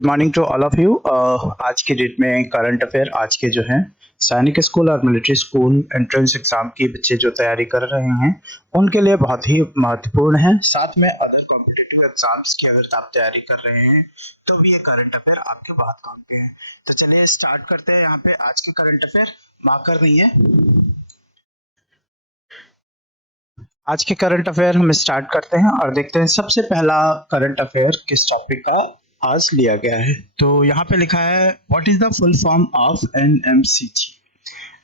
Morning to all of you. आज की date में करंट अफेयर आज के जो हैं सैनिक स्कूल और मिलिट्री स्कूल एंट्रेंस एग्जाम की बच्चे जो तैयारी कर रहे हैं उनके लिए बहुत ही महत्वपूर्ण है। साथ में अदर कॉम्पिटिटिव एग्जाम्स की अगर आप तैयारी कर रहे हैं तो भी ये करंट अफेयर आपके बहुत काम के हैं। तो चलिए स्टार्ट करते हैं। यहाँ पे आज के करंट अफेयर मार्क कर दीजिए। आज के करंट अफेयर हम स्टार्ट करते हैं और देखते हैं सबसे पहला करंट अफेयर किस टॉपिक का आज लिया गया है। तो यहाँ पे लिखा है what is the full form of NMCG.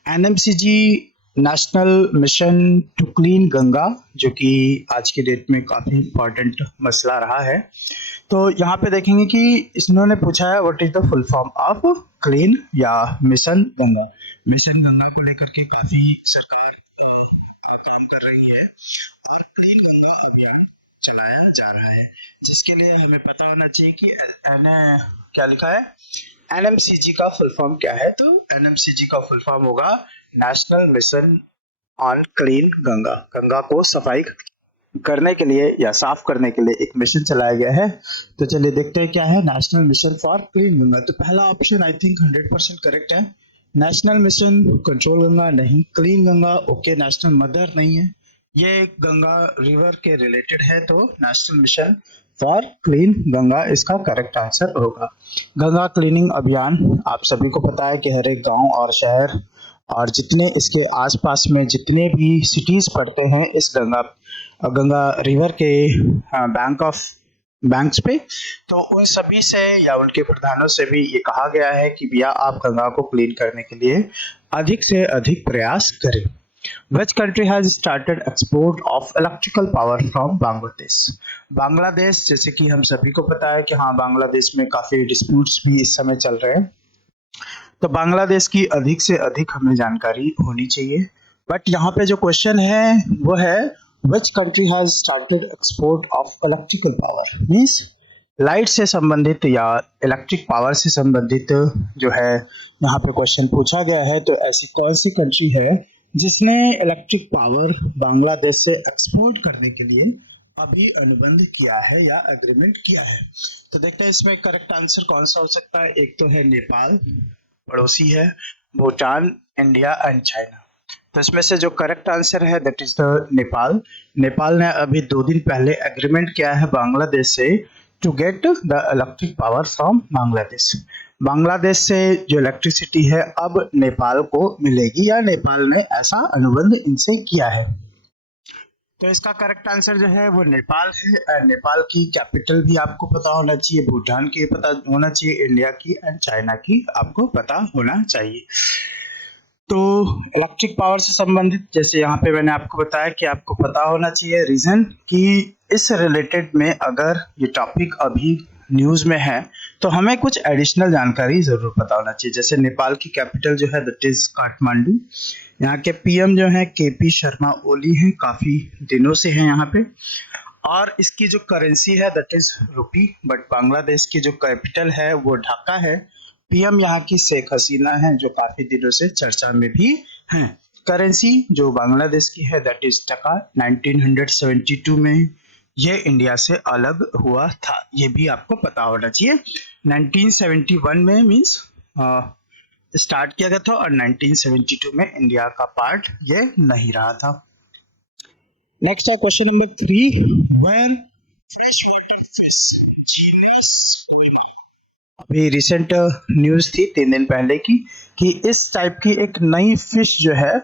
NMCG national mission to clean Ganga, जो कि आज की डेट में काफी इंपॉर्टेंट मसला रहा है। तो यहाँ पे देखेंगे कि इन्होंने पूछा है what is the full form of clean या मिशन गंगा। मिशन गंगा को लेकर के काफी सरकार काम कर रही है और क्लीन गंगा अभियान चलाया जा रहा है, जिसके लिए हमें पता होना चाहिए कि क्या लिखा है, एनएमसीजी का फुल फॉर्म क्या है। तो एनएमसीजी का फुल फॉर्म होगा national mission on clean Ganga. Ganga को सफाई करने के लिए या साफ करने के लिए एक मिशन चलाया गया है। तो चलिए देखते हैं क्या है national mission for clean Ganga. तो पहला ऑप्शन आई थिंक 100% करेक्ट है। नेशनल मिशन कंट्रोल गंगा नहीं, clean Ganga okay, national mother नहीं है, ये गंगा रिवर के रिलेटेड है। तो national mission for clean Ganga इसका करेक्ट आंसर होगा। गंगा क्लीनिंग अभियान आप सभी को पता है कि हर एक गांव और शहर और जितने इसके आसपास में जितने भी सिटीज पड़ते हैं इस गंगा रिवर के बैंक्स पे, तो उन सभी से या उनके प्रधानों से भी ये कहा गया है कि भैया आप गंगा को क्लीन करने के लिए अधिक से अधिक प्रयास करें। Which country has started export of electrical power from Bangladesh? Bangladesh, जैसे कि हम सभी को पता है कि हाँ बांग्लादेश में काफी डिस्प्यूट्स भी इस समय चल रहे हैं, तो बांग्लादेश की अधिक से अधिक हमें जानकारी होनी चाहिए। बट यहाँ पे जो क्वेश्चन है वो है which country has started export of electrical power, means light से संबंधित या इलेक्ट्रिक पावर से संबंधित जो है यहाँ पे क्वेश्चन पूछा गया है। तो ऐसी कौन सी कंट्री है जिसने इलेक्ट्रिक पावर बांग्लादेश से एक्सपोर्ट करने के लिए अभी अनुबंध किया है या एग्रीमेंट किया है। तो देखते हैं इसमें करेक्ट आंसर कौन सा हो सकता है। एक तो है नेपाल, पड़ोसी है, भूटान, इंडिया एंड चाइना। तो इसमें से जो करेक्ट आंसर है that is the Nepal. Nepal ने अभी 2 दिन पहले एग्रीमेंट किया है बांग्लादेश से to get the electric power from Bangladesh. Bangladesh से जो इलेक्ट्रिसिटी है अब नेपाल को मिलेगी या नेपाल ने ऐसा अनुबंध इनसे किया है। तो इसका करेक्ट आंसर जो है वो नेपाल है। नेपाल की कैपिटल भी आपको पता होना चाहिए, भूटान की पता होना चाहिए, इंडिया की एंड चाइना की आपको पता होना चाहिए। तो इलेक्ट्रिक पावर से संबंधित जैसे यहाँ पे मैंने आपको बताया कि आपको पता होना चाहिए रीजन कि इस रिलेटेड में अगर ये टॉपिक अभी न्यूज में है तो हमें कुछ एडिशनल जानकारी जरूर पता होना चाहिए। जैसे नेपाल की कैपिटल जो है दैट इज काठमांडू, यहाँ के पीएम जो है केपी शर्मा ओली हैं, काफी दिनों से हैं यहाँ पे, और इसकी जो करेंसी है that is rupee. But Bangladesh की जो कैपिटल है वो ढाका है, पीएम यहाँ की शेख हसीना है जो काफी दिनों से चर्चा में भी हैं। करेंसी जो बांग्लादेश की है दैट इज टका। 1972 में ये इंडिया से अलग हुआ था, ये भी आपको पता होना चाहिए। 1971 में मींस स्टार्ट किया गया था और 1972 में इंडिया का पार्ट ये नहीं रहा था। नेक्स्ट है question number 3, where fresh water fish genus. अभी रिसेंट न्यूज थी 3 दिन पहले की कि इस टाइप की एक नई फिश जो है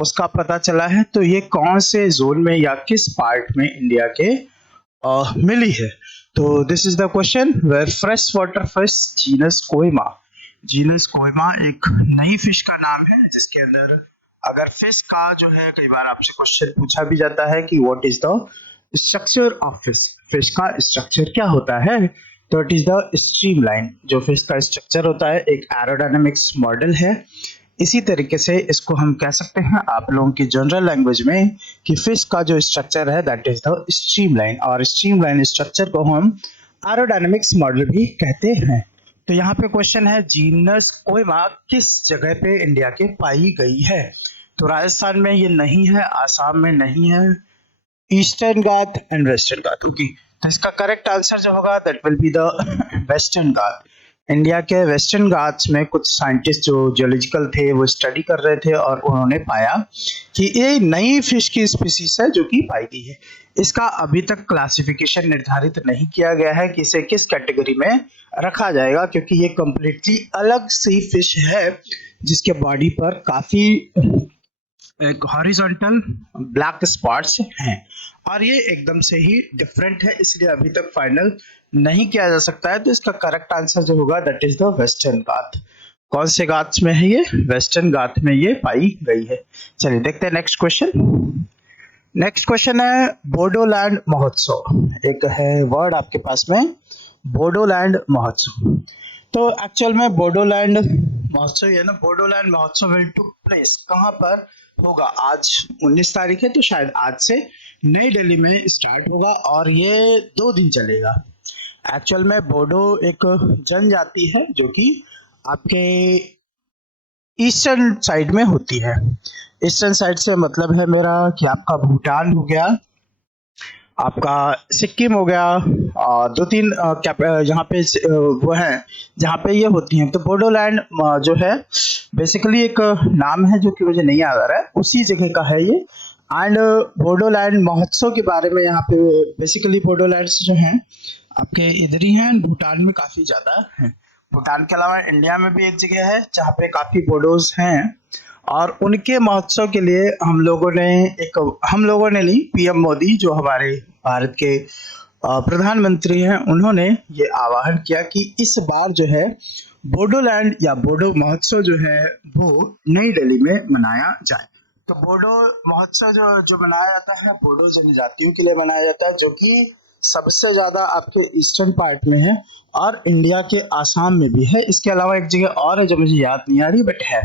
उसका पता चला है। तो ये कौन से जोन में या किस पार्ट में इंडिया के मिली है। तो this is the question, where fresh water fish genus Koima. Genus Koima एक नई फिश का नाम है जिसके अंदर अगर फिश का जो है कई बार आपसे क्वेश्चन पूछा भी जाता है कि what is the structure of fish, fish का स्ट्रक्चर क्या होता है। तो इट इज द स्ट्रीमलाइन। जो फिश का स्ट्रक्चर होता है एक एरोडायनामिक्स मॉडल है। इसी तरीके से इसको हम कह सकते हैं आप लोगों की जनरल लैंग्वेज में कि फिश का जो स्ट्रक्चर है दैट इज द स्ट्रीमलाइन, और स्ट्रीमलाइन स्ट्रक्चर को हम एरोडायनामिक्स मॉडल भी कहते हैं। तो यहाँ पे क्वेश्चन है जीनस कोइमा किस जगह पे इंडिया के पाई गई है। तो राजस्थान में ये नहीं है, आसाम में नहीं है, ईस्टर्न घाट एंड वेस्टर्न घाट, क्योंकि तो इसका करेक्ट आंसर जो होगा that will be the western Ghat. India के वेस्टर्न घाट्स में कुछ साइंटिस्ट जो जियोलॉजिकल थे वो स्टडी कर रहे थे और उन्होंने पाया कि ये नई फिश की स्पीसीज है जो कि पाई गई है। इसका अभी तक क्लासिफिकेशन निर्धारित नहीं किया गया है कि इसे किस कैटेगरी में रखा जाएगा, क्योंकि ये कम्प्लीटली अलग सी फिश है जिसके बॉडी पर काफी एक हॉरिजॉन्टल ब्लैक स्पॉट्स हैं और ये एकदम से ही डिफरेंट है, इसलिए अभी तक फाइनल नहीं किया जा सकता है। तो इसका करेक्ट आंसर जो होगा दैट इज द वेस्टर्न घाट। कौन से घाट में है ये? वेस्टर्न घाट में ये पाई गई है। चलिए देखते हैं नेक्स्ट क्वेश्चन। नेक्स्ट क्वेश्चन है बोडोलैंड महोत्सव। एक है वर्ड आपके पास में, बोडोलैंड महोत्सव। तो एक्चुअल में बोडोलैंड महोत्सव है ना, बोडोलैंड महोत्सव विल टुक प्लेस कहाँ पर होगा? आज 19 तारीख है तो शायद आज से नई दिल्ली में स्टार्ट होगा और ये 2 दिन चलेगा। एक्चुअल में बोडो एक जनजाति है जो कि आपके ईस्टर्न साइड में होती है। ईस्टर्न साइड से मतलब है मेरा कि आपका भूटान हो गया, आपका सिक्किम हो गया और 2-3 जहाँ पे वो है जहाँ पे ये होती हैं। तो बोडोलैंड जो है बेसिकली एक नाम है जो कि मुझे नहीं याद आ रहा है, उसी जगह का है ये। एंड बोडोलैंड महोत्सव के बारे में यहाँ पे बेसिकली बोडोलैंड्स जो हैं आपके इधर ही हैं, भूटान में काफ़ी ज़्यादा हैं। भूटान के अलावा इंडिया में भी एक जगह है जहाँ पे काफ़ी बोडोज हैं और उनके महोत्सव के लिए हम लोगों ने नहीं, पीएम मोदी जो हमारे भारत के प्रधानमंत्री हैं, उन्होंने ये आह्वान किया कि इस बार जो है बोडोलैंड या बोडो महोत्सव जो है वो नई दिल्ली में मनाया जाए। तो बोडो महोत्सव जो मनाया जाता है बोडो जनजातियों के लिए मनाया जाता है, जो कि सबसे ज्यादा आपके ईस्टर्न पार्ट में है और इंडिया के आसाम में भी है। इसके अलावा एक जगह और है जो मुझे याद नहीं आ रही बट है।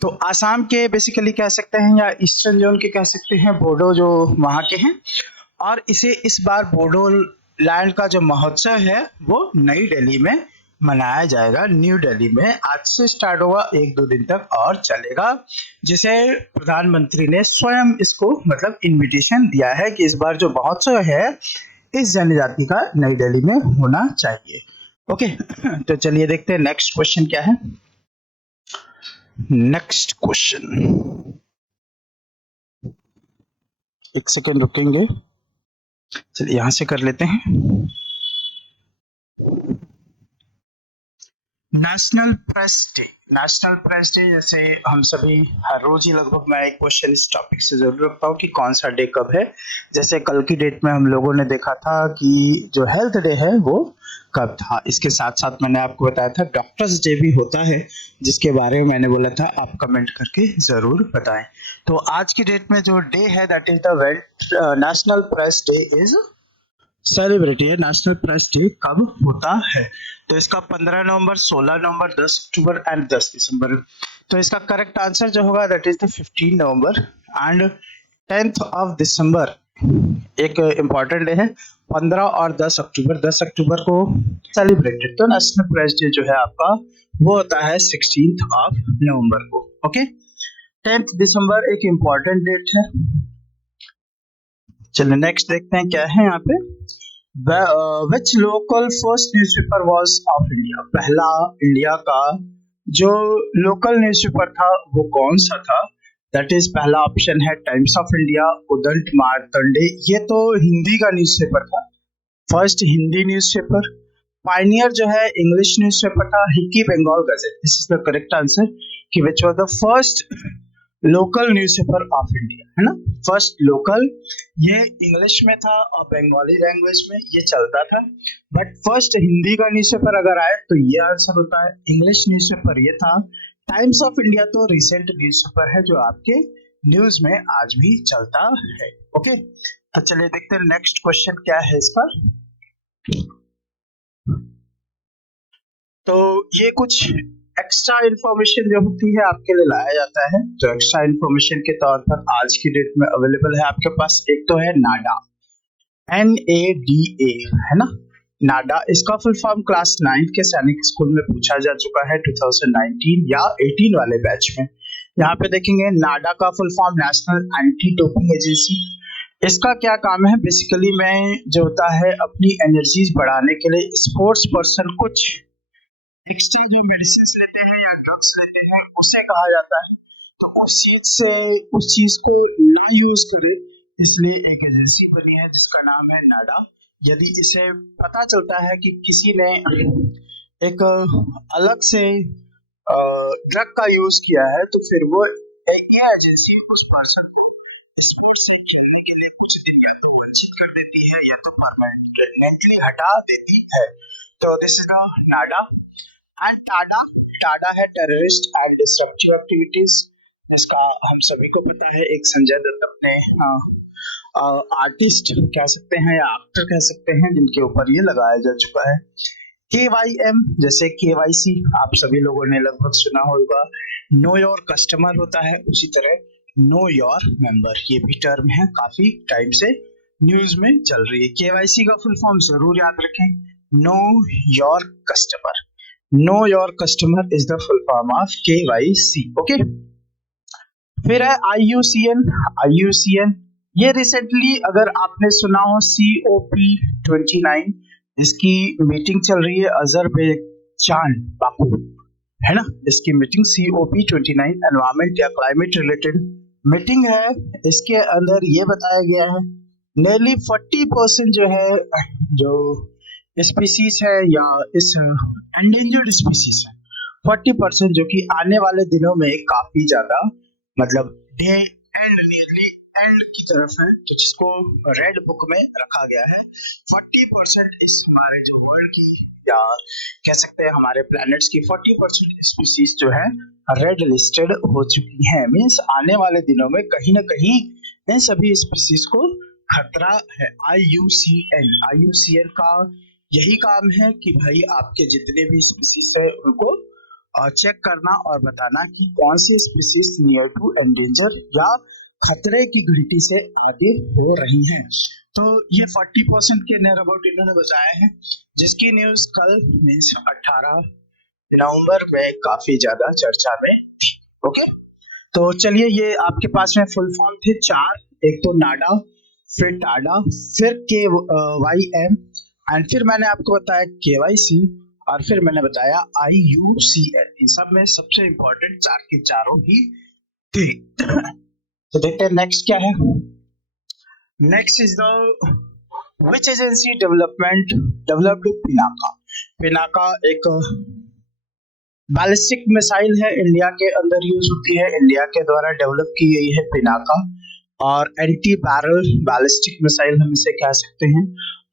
तो आसाम के बेसिकली कह सकते हैं या ईस्टर्न जोन के कह सकते हैं बोडो जो वहाँ के हैं। और इस बार बोडो लैंड का जो महोत्सव है वो नई दिल्ली में मनाया जाएगा, न्यू दिल्ली में। आज से स्टार्ट होगा, 1-2 दिन तक और चलेगा, जिसे प्रधानमंत्री ने स्वयं इसको मतलब इनविटेशन दिया है कि इस बार जो महोत्सव है इस जनजाति का नई दिल्ली में होना चाहिए। ओके तो चलिए देखते हैं नेक्स्ट क्वेश्चन क्या है। नेक्स्ट क्वेश्चन, एक सेकेंड रुकेंगे, चलिए यहां से कर लेते हैं। National press day. National press day जैसे हम सभी हर रोज ही लगभग मैं एक क्वेश्चन इस टॉपिक से जरूर रखता हूँ कि कौन सा डे कब है। जैसे कल की डेट में हम लोगों ने देखा था कि जो हेल्थ डे है वो कब था। इसके साथ साथ मैंने आपको बताया था डॉक्टर्स डे भी होता है, जिसके बारे में मैंने बोला था आप कमेंट करके जरूर बताएं। तो आज की डेट में जो डे है that is the national press day is celebrity है। नेशनल प्रेस डे कब होता है? तो इसका 15 नवंबर, 16 नवंबर, 10 अक्टूबर एंड 10 दिसंबर। तो इसका करेक्ट आंसर जो होगा that is the 15 November and 10th of December एक इम्पॉर्टेंट डे है। 15 और 10 अक्टूबर, 10 अक्टूबर को सेलिब्रेटेड। तो नेशनल प्रेस डे जो है आपका वो होता है 16th ऑफ नवंबर को। ओके 10th दिसंबर एक इम्पॉर्टेंट डेट है। चलिए नेक्स्ट देखते हैं क्या है यहाँ पे। Which local first newspaper was of India. पहला इंडिया का जो लोकल न्यूज़पेपर था वो कौन सा था? दैट इज पहला ऑप्शन है Times of India, Udant Martand, ये तो हिंदी का न्यूज़पेपर था, फर्स्ट हिंदी न्यूज़पेपर। पायनियर जो है इंग्लिश न्यूज़पेपर था, Hicky Bengal Gazette. This is the correct answer कि which was the first local newspaper of India, है ना। फर्स्ट लोकल ये इंग्लिश में था और बंगाली लैंग्वेज में ये चलता था, बट फर्स्ट हिंदी का न्यूज़पेपर अगर आए तो ये आंसर होता है। इंग्लिश न्यूज़पेपर ये था। टाइम्स ऑफ इंडिया तो रिसेंट न्यूज़पेपर है जो आपके न्यूज में आज भी चलता है। ओके तो चलिए देखते हैं नेक्स्ट क्वेश्चन क्या है इसका। तो ये कुछ एक्स्ट्रा इन्फॉर्मेशन जो होती है आपके लिए लाया जाता है। तो एक्स्ट्रा इन्फॉर्मेशन के तौर पर आज की डेट में अवेलेबल है आपके पास। एक तो है नाडा, NADA, है ना। नाडा इसका फुल फॉर्म क्लास 9 के सैनिक स्कूल में पूछा जा चुका है 2019 या 18 वाले बैच में। यहाँ पे देखेंगे नाडा का full form national anti doping agency. इसका क्या काम है बेसिकली में, जो होता है अपनी एनर्जीज बढ़ाने के लिए स्पोर्ट्स पर्सन कुछ एक्सट्रा जो मेडिसिन लेते हैं या ड्रग्स लेते हैं उसे कहा जाता है। तो उस चीज को ना यूज करे, इसलिए एक एजेंसी बनी है जिसका नाम है नाडा। यदि इसे पता चलता है कि किसी ने एक अलग से ड्रग का यूज किया है, तो फिर वो एक ये एजेंसी उस पर्सन को स्पोर्ट्स से खेलने के लिए कुछ दिन या तो वंचित कर देती है या तो परमानेंटली हटा देती है। तो this is the Nada. And Tada, Tada है टेररिस्ट एंड डिस्ट्रक्टिव एक्टिविटीज, जिसका हम सभी को पता है। एक संजय दत्त अपने आर्टिस्ट कह सकते हैं या एक्टर कह सकते हैं जिनके ऊपर ये लगाया जा चुका है। KYM जैसे KYC आप सभी लोगों ने लगभग सुना होगा। नो योर कस्टमर होता है, उसी तरह नो योर मेंबर, ये भी टर्म है, काफी टाइम से न्यूज में चल रही है। KYC का फुल फॉर्म जरूर याद रखें, know your customer. Know your customer is the full form of KYC। Okay, फिर है IUCN। IUCN ये रिसेंटली अगर आपने सुना हो COP29, इसकी मीटिंग चल रही है अजरबैजान बाकू, है ना। इसकी मीटिंग COP29 एनवायरमेंट या क्लाइमेट रिलेटेड मीटिंग है। इसके अंदर ये बताया गया है नियरली 40% जो है, जो स्पीसीज है या इस एंडेंजर्ड स्पीसीज है, 40% जो कि आने वाले दिनों में काफी ज्यादा मतलब डे एंड नियरली एंड की तरफ है, तो जिसको रेड बुक में रखा गया है। 40% इस हमारे जो वर्ल्ड की या कह सकते हैं हमारे प्लैनेट्स की 40% स्पीसीज जो है रेड लिस्टेड हो चुकी हैं। मींस आने वाले दिनों में कहीं ना कहीं इन सभी स्पीसीज को खतरा है। IUCN का यही काम है कि भाई आपके जितने भी स्पीसीज है उनको चेक करना और बताना कि कौन सी स्पीसीज नियर टू एंडेंजर या खतरे की घंटी से आगे हो रही हैं। तो ये 40% के नियर अबाउट इन्होंने बताया है, जिसकी न्यूज कल मींस 18 नवंबर में काफी ज्यादा चर्चा में थी। ओके, तो चलिए ये आपके पास में फुल फॉर्म थे 4, एक तो नाडा, फिर टाडा, फिर KYM एंड फिर मैंने आपको बताया KYC और फिर मैंने बताया IUCN। इन सब में सबसे इंपॉर्टेंट 4 के चारों ही थे। तो देखते हैं नेक्स्ट क्या है। Next is the which agency developed Pinaka. Pinaka एक बैलिस्टिक मिसाइल है, इंडिया के अंदर यूज होती है, इंडिया के द्वारा डेवलप की गई है पिनाका, और एंटी बैरल बैलिस्टिक मिसाइल हम इसे कह सकते हैं।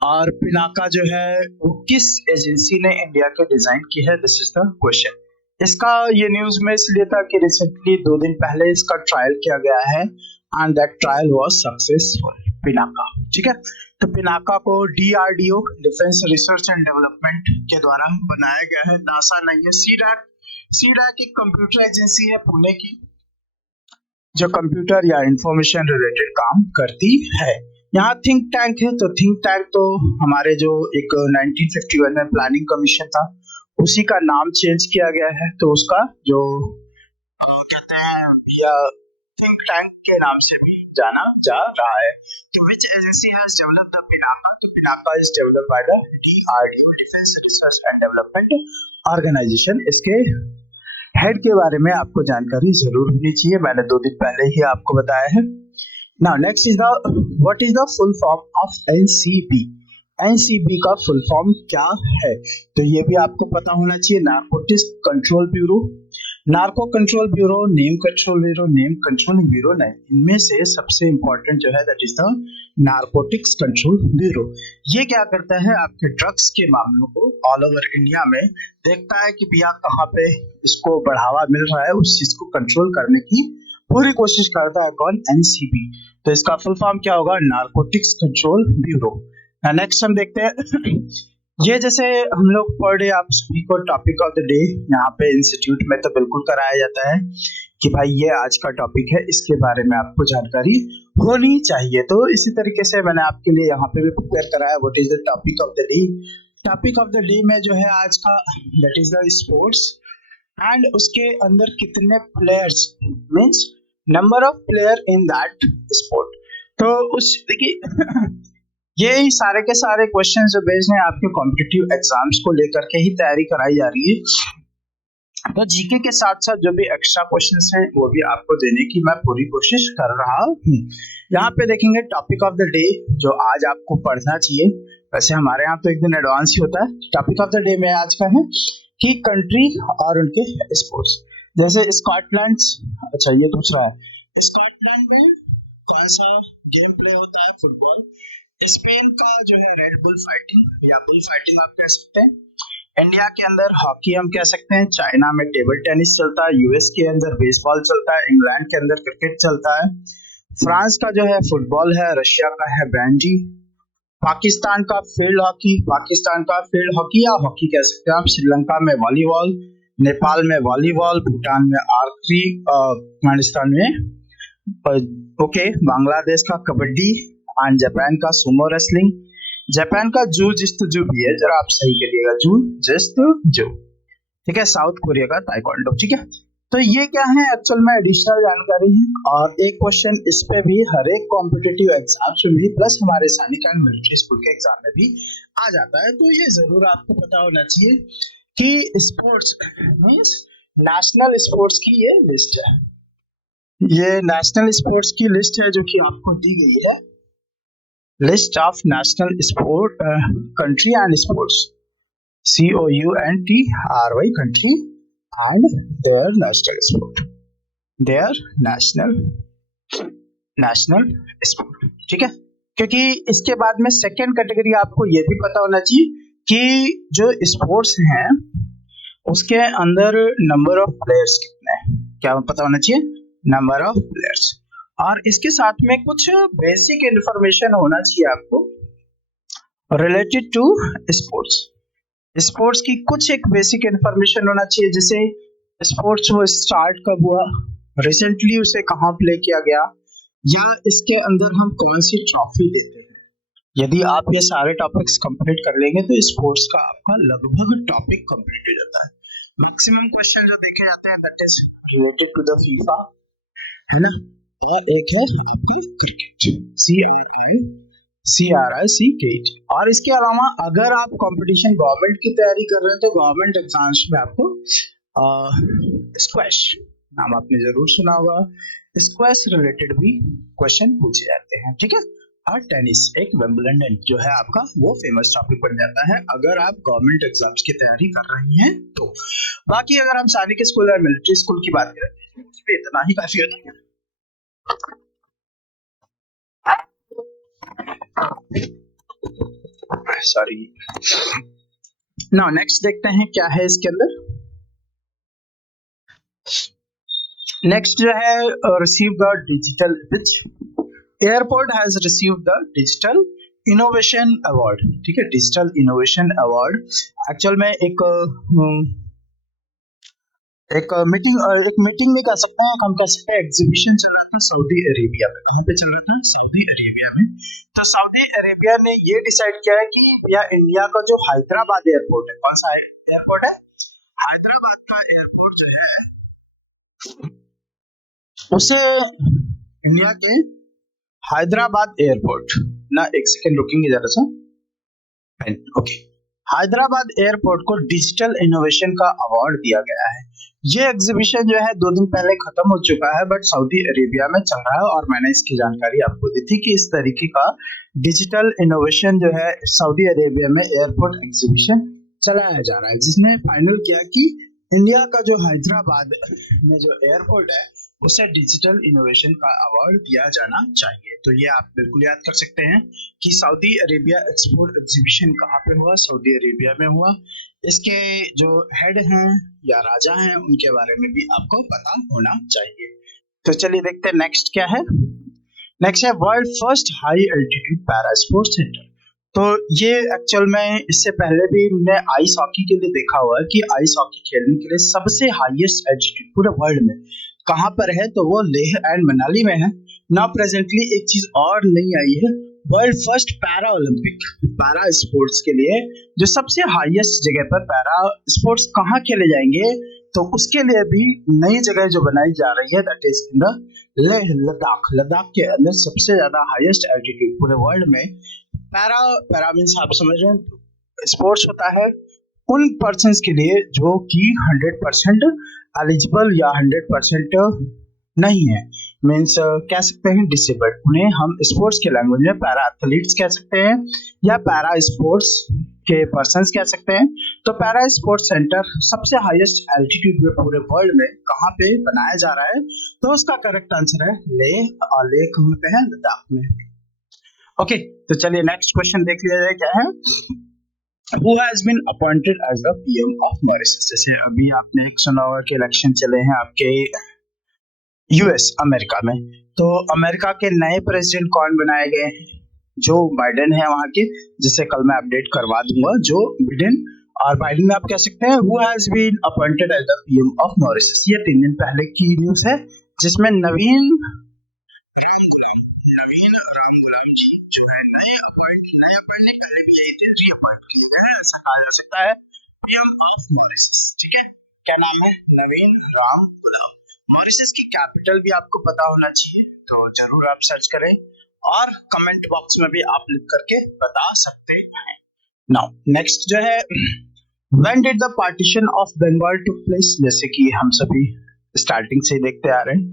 और पिनाका जो है वो किस एजेंसी ने इंडिया के डिजाइन की है, दिस इज द क्वेश्चन। इसका ये न्यूज में इसलिए था कि रिसेंटली 2 दिन पहले इसका ट्रायल किया गया है and that trial was successful. Pinaka, ठीक है। तो पिनाका को DRDO defence research and development के द्वारा बनाया गया है, नासा नहीं है। CDAC एक कंप्यूटर एजेंसी है पुणे की, जो कंप्यूटर या इंफॉर्मेशन रिलेटेड काम करती है। यहाँ थिंक टैंक है, तो थिंक टैंक तो हमारे जो एक 1951 में प्लानिंग कमीशन था उसी का नाम चेंज किया गया है, तो उसका जो कहते हैं या थिंक टैंक के नाम से भी जाना जा रहा है। तो which agency has developed the Pinaka? तो Pinaka is developed by the DRDO defence research and development organisation. इसके हेड के बारे में आपको जानकारी जरूर होनी चाहिए, मैंने 2 दिन पहले ही आपको बताया है। Now next is the what is the full form of NCB। NCB का फुल फॉर्म क्या है, तो ये भी आपको पता होना चाहिए। Narcotics control bureau, narco control bureau, name control bureau, name controlling bureau नहीं, इनमें से सबसे इंपॉर्टेंट जो है that is the narcotics control bureau. ये क्या करता है, आपके ड्रग्स के मामलों को ऑल ओवर इंडिया में देखता है कि भैया कहाँ पे इसको बढ़ावा मिल रहा है, उस चीज को कंट्रोल करने की पूरी कोशिश करता है कौन? NCB। तो इसका फुल फॉर्म क्या होगा? Narcotics control bureau. नेक्स्ट हम देखते हैं ये जैसे हम लोग पर डे आप सभी को टॉपिक ऑफ द डे यहाँ पे इंस्टीट्यूट में तो बिल्कुल कराया जाता है कि भाई ये आज का टॉपिक है, इसके बारे में आपको जानकारी होनी चाहिए। तो इसी तरीके से मैंने आपके लिए यहाँ पे भी प्रिपेयर कराया what is the topic of the day. Topic of the day में जो है आज का that is the sports, and उसके अंदर कितने players means number of player in that sport. तो उस देखिए ये सारे के सारे क्वेश्चन जो बेस्ड हैं आपके कॉम्पिटिटिव एग्जाम्स को लेकर के ही तैयारी कराई जा रही है। तो जीके के साथ साथ जो भी एक्स्ट्रा क्वेश्चंस हैं वो भी आपको देने की मैं पूरी कोशिश कर रहा हूँ। यहाँ पे देखेंगे टॉपिक ऑफ द डे जो आज आपको पढ़ना चाहिए। वैसे हमारे यहाँ तो एक दिन एडवांस ही होता है। टॉपिक ऑफ द डे में आज का है कि कंट्री और उनके स्पोर्ट्स, जैसे स्कॉटलैंड, अच्छा ये दूसरा है, स्कॉटलैंड में कौन सा गेम प्ले होता है? फुटबॉल। स्पेन का जो है रेड बुल फाइटिंग या बुल फाइटिंग आप कह सकते हैं। इंडिया के अंदर हॉकी हम कह सकते हैं। चाइना में टेबल टेनिस चलता है। यूएस के अंदर बेसबॉल चलता है। इंग्लैंड के अंदर क्रिकेट चलता है। फ्रांस का जो है फुटबॉल है। रशिया का है बैंडी। पाकिस्तान का फील्ड हॉकी, पाकिस्तान का फील्ड हॉकी या हॉकी कह सकते हैं आप। श्रीलंका में वॉलीबॉल, नेपाल में वॉलीबॉल, भूटान में आर्चरी, अफगानिस्तान में ओके, बांग्लादेश का कबड्डी, और जापान का सुमो रेसलिंग, जापान का जू जिस्तु जू भी है, जरा आप सही करिएगा, जू जिस्तु जू, ठीक है। साउथ कोरिया का ताइक्वांडो, ठीक है। तो ये क्या है एक्चुअल में एडिशनल जानकारी है, और एक क्वेश्चन इस पे भी हर एक कॉम्पिटिटिव एग्जाम्स में भी प्लस हमारे सैनिक एंड मिलिट्री स्कूल के एग्जाम में भी आ जाता है। तो ये जरूर आपको पता होना चाहिए कि स्पोर्ट्स मींस नेशनल स्पोर्ट्स की ये लिस्ट है। ये नेशनल स्पोर्ट्स की लिस्ट है जो कि आपको दी गई है, list of national sport country and sports, COUNTRY country and there national sport, there national sport, ठीक है। क्योंकि इसके बाद में सेकेंड कैटेगरी आपको ये भी पता होना चाहिए कि जो स्पोर्ट्स हैं उसके अंदर नंबर ऑफ प्लेयर्स कितने हैं, क्या पता होना चाहिए, नंबर ऑफ प्लेयर्स। और इसके साथ में कुछ बेसिक इंफॉर्मेशन होना चाहिए आपको रिलेटेड टू स्पोर्ट्स। स्पोर्ट्स की कुछ एक बेसिक इंफॉर्मेशन होना चाहिए, जैसे स्पोर्ट्स वो स्टार्ट कब हुआ, रिसेंटली उसे कहाँ प्ले किया गया, या इसके अंदर हम कौन सी ट्रॉफी देते हैं। यदि आप ये सारे टॉपिक्स कंप्लीट कर लेंगे तो स्पोर्ट्स का आपका लगभग टॉपिक कंप्लीट हो जाता है। मैक्सिमम क्वेश्चन जो देखे जाते हैं that is related to the FIFA, है ना, और एक है आपकी क्रिकेट, CRICKT। और इसके अलावा अगर आप कंपटीशन गवर्नमेंट की तैयारी कर रहे हैं तो गवर्नमेंट एग्जाम्स में आपको स्क्वैश नाम आपने जरूर सुना होगा, स्क्वैश रिलेटेड भी क्वेश्चन पूछे जाते हैं, ठीक है। और टेनिस, एक विंबलडन जो है आपका वो फेमस टॉपिक बन जाता है अगर आप गवर्नमेंट एग्जाम्स की तैयारी कर रही हैं तो। बाकी अगर हम सैनिक स्कूल और मिलिट्री स्कूल की बात करें तो उसमें इतना ही काफी होता है। सॉरी, नाउ नेक्स्ट देखते हैं क्या है इसके अंदर। नेक्स्ट जो है receive the digital airport has receive the digital innovation award, ठीक है, डिजिटल इनोवेशन अवार्ड। एक्चुअल में एक मीटिंग में कह सकते हैं, हम कह सकते हैं एग्जीबिशन चल रहा था सऊदी अरेबिया में। कहाँ पे चल रहा था? सऊदी अरेबिया में। तो सऊदी अरेबिया ने ये डिसाइड किया है कि या इंडिया का जो हैदराबाद एयरपोर्ट है, कौन सा एयरपोर्ट है? हैदराबाद का एयरपोर्ट जो है उसे इंडिया के हैदराबाद एयरपोर्ट ना, एक सेकेंड रुकेंगे जरा सा, ओके, हैदराबाद एयरपोर्ट को डिजिटल इनोवेशन का अवार्ड दिया गया है। ये एग्जीबिशन जो है 2 दिन पहले खत्म हो चुका है बट सऊदी अरेबिया में चल रहा है, और मैंने इसकी जानकारी आपको दी थी कि इस तरीके का डिजिटल इनोवेशन जो है सऊदी अरेबिया में एयरपोर्ट एग्जीबिशन चलाया जा रहा है, जिसने फाइनल किया कि इंडिया का जो हैदराबाद में जो एयरपोर्ट है उसे डिजिटल इनोवेशन का अवार्ड दिया जाना चाहिए। तो ये आप बिल्कुल याद कर सकते हैं कि सऊदी अरेबिया एक्सपोर्ट एग्जीबिशन कहाँ पे हुआ? सऊदी अरेबिया में हुआ। इसके जो हेड हैं या राजा हैं उनके बारे में भी आपको पता होना चाहिए। तो चलिए देखते हैं नेक्स्ट क्या है। नेक्स्ट है world first high altitude para sports centre. तो ये एक्चुअल में इससे पहले भी हमने आइस हॉकी के लिए देखा हुआ है कि आइस हॉकी खेलने के लिए सबसे हाईएस्ट एल्टीट्यूड पूरे वर्ल्ड में कहाँ पर है, तो वो लेह एंड मनाली में है। नाउ प्रेजेंटली एक चीज और नई आई है, world first para Olympic para sports के लिए जो सबसे हाईएस्ट जगह पर पैरा स्पोर्ट्स कहाँ खेले जाएंगे, तो उसके लिए भी नई जगह जो बनाई जा रही है that is in the Leh Ladakh. Ladakh के अंदर सबसे ज्यादा हाईएस्ट एल्टीट्यूड पूरे वर्ल्ड में। पैरा मीन्स आप समझ रहे हैं, स्पोर्ट्स होता है उन पर्सन्स के लिए जो कि 100% एलिजिबल या 100% नहीं है, मीन्स कह सकते हैं डिसेबल्ड, उन्हें हम स्पोर्ट्स के लैंग्वेज में पैरा एथलीट्स कह सकते हैं या पैरा स्पोर्ट्स के पर्सन्स कह सकते हैं। तो पैरा स्पोर्ट्स सेंटर सबसे हाईएस्ट एल्टीट्यूड में पूरे वर्ल्ड में कहाँ पे बनाया जा रहा है, तो उसका करेक्ट आंसर है लेह। और लेह कहाँ पे है? लद्दाख में। ओके, तो चलिए नेक्स्ट क्वेश्चन देख लिया जाए क्या है। Who has been appointed as the PM of Mauritius? जैसे अभी आपने एक सुना होगा कि इलेक्शन चले हैं आपके यूएस अमेरिका में, तो अमेरिका के नए प्रेसिडेंट कौन बनाए गए हैं? जो बाइडेन है वहां के, जिसे कल मैं अपडेट करवा दूंगा, जो बिडेन और बाइडेन में आप कह सकते हैं। Who has been appointed as the PM of Mauritius? ये 3 दिन पहले की न्यूज है, जिसमें नवीन रामगुलाम जी जो है नए अपॉइंट पहले भी यही थे, रीअपॉइंट किए गए हैं, ऐसा कहा जा सकता है, PM ऑफ मॉरिशस। ठीक है, क्या नाम है? नवीन रामगुलाम। मॉरिशस की कैपिटल भी आपको पता होना चाहिए, तो जरूर आप सर्च करें और कमेंट बॉक्स में भी आप लिख करके बता सकते हैं। नाउ नेक्स्ट जो है, when did the partition of Bengal took place? जैसे कि हम सभी स्टार्टिंग से देखते आ रहे हैं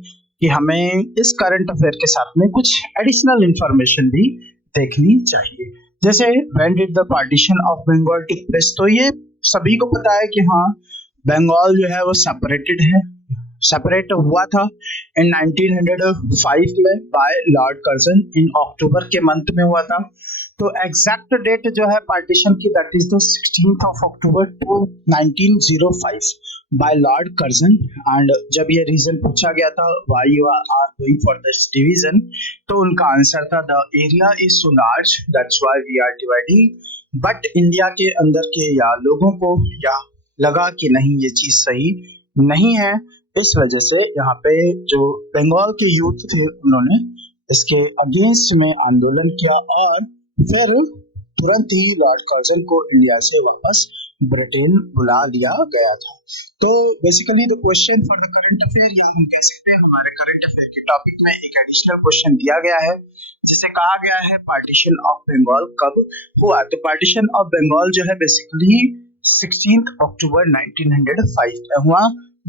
कि हमें इस करंट अफेयर के साथ में कुछ एडिशनल इंफॉर्मेशन भी देखनी चाहिए। जैसे when did the partition of Bengal took place, तो ये सभी को पता है कि हाँ बंगाल जो है वो सेपरेट हुआ था इन 1905 में बाय लॉर्ड कर्जन, इन अक्टूबर के मंथ में हुआ था। तो एग्जैक्ट डेट जो है पार्टीशन की that is the 16th of October 1905 by lord Curzon. And जब ये रीजन पूछा गया था why you are going for this division, तो उनका आंसर था the area is so large that's why we are dividing. But India के अंदर के या लोगों को या लगा कि नहीं ये चीज सही नहीं है, इस वजह से यहाँ पे जो बंगाल के यूथ थे उन्होंने इसके अगेंस्ट में आंदोलन किया और फिर तुरंत ही लॉर्ड कर्जन को इंडिया से वापस ब्रिटेन बुला लिया गया था। तो basically the question for the current affair, या हम कह सकते हैं हमारे करंट अफेयर के टॉपिक में एक एडिशनल क्वेश्चन दिया गया है जिसे कहा गया है पार्टीशन ऑफ बंगाल कब हुआ। तो पार्टीशन ऑफ बंगाल जो है बेसिकली 16th October 1905 में हुआ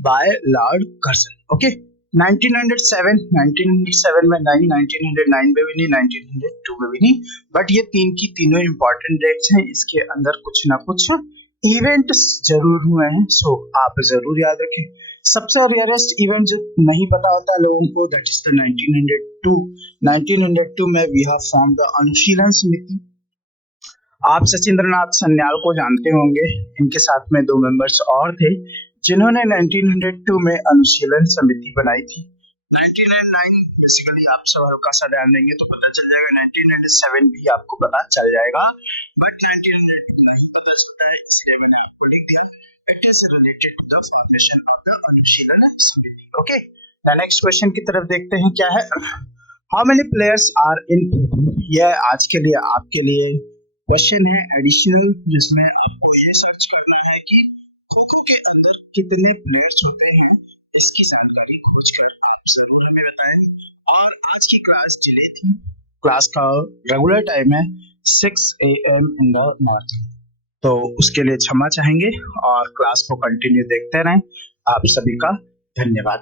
बाय लॉर्ड कर्जन। ओके, 1907 में नहीं, 1909 में भी नहीं, 1902 में भी नहीं, बट ये तीनों इंपॉर्टेंट डेट्स हैं। इसके अंदर कुछ ना कुछ इवेंट्स जरूर हुए हैं, सो आप जरूर याद रखें। सबसे रेयरेस्ट इवेंट जो नहीं पता होता लोगों को दैट इज द 1902 में we have form the Anushilan समिति। आप सचिंद्रनाथ सन्याल को जानते होंगे, इनके साथ में 2 मेंबर्स और थे जिन्होंने 1902 में अनुशीलन समिति बनाई थी। 1909 बेसिकली आप सब हल्का सा ध्यान देंगे तो पता चल जाएगा, 1907 भी आपको पता चल जाएगा, बट 1902 नहीं पता चलता है, इसलिए मैंने आपको लिख दिया it is related to the formation of the Anushilan Samiti. Okay, the next question की तरफ देखते हैं क्या है। How many players are in? यह आज के लिए आपके लिए क्वेश्चन है एडिशनल, जिसमें आपको ये सर्च करना है कि खो-खो के अंदर कितने प्लेयर्स होते हैं, इसकी जानकारी खोजकर आप जरूर हमें बताएं। और आज की क्लास डिले थी, क्लास का रेगुलर टाइम है 6 AM इन द मॉर्निंग, तो उसके लिए क्षमा चाहेंगे और क्लास को कंटिन्यू देखते रहें। आप सभी का धन्यवाद।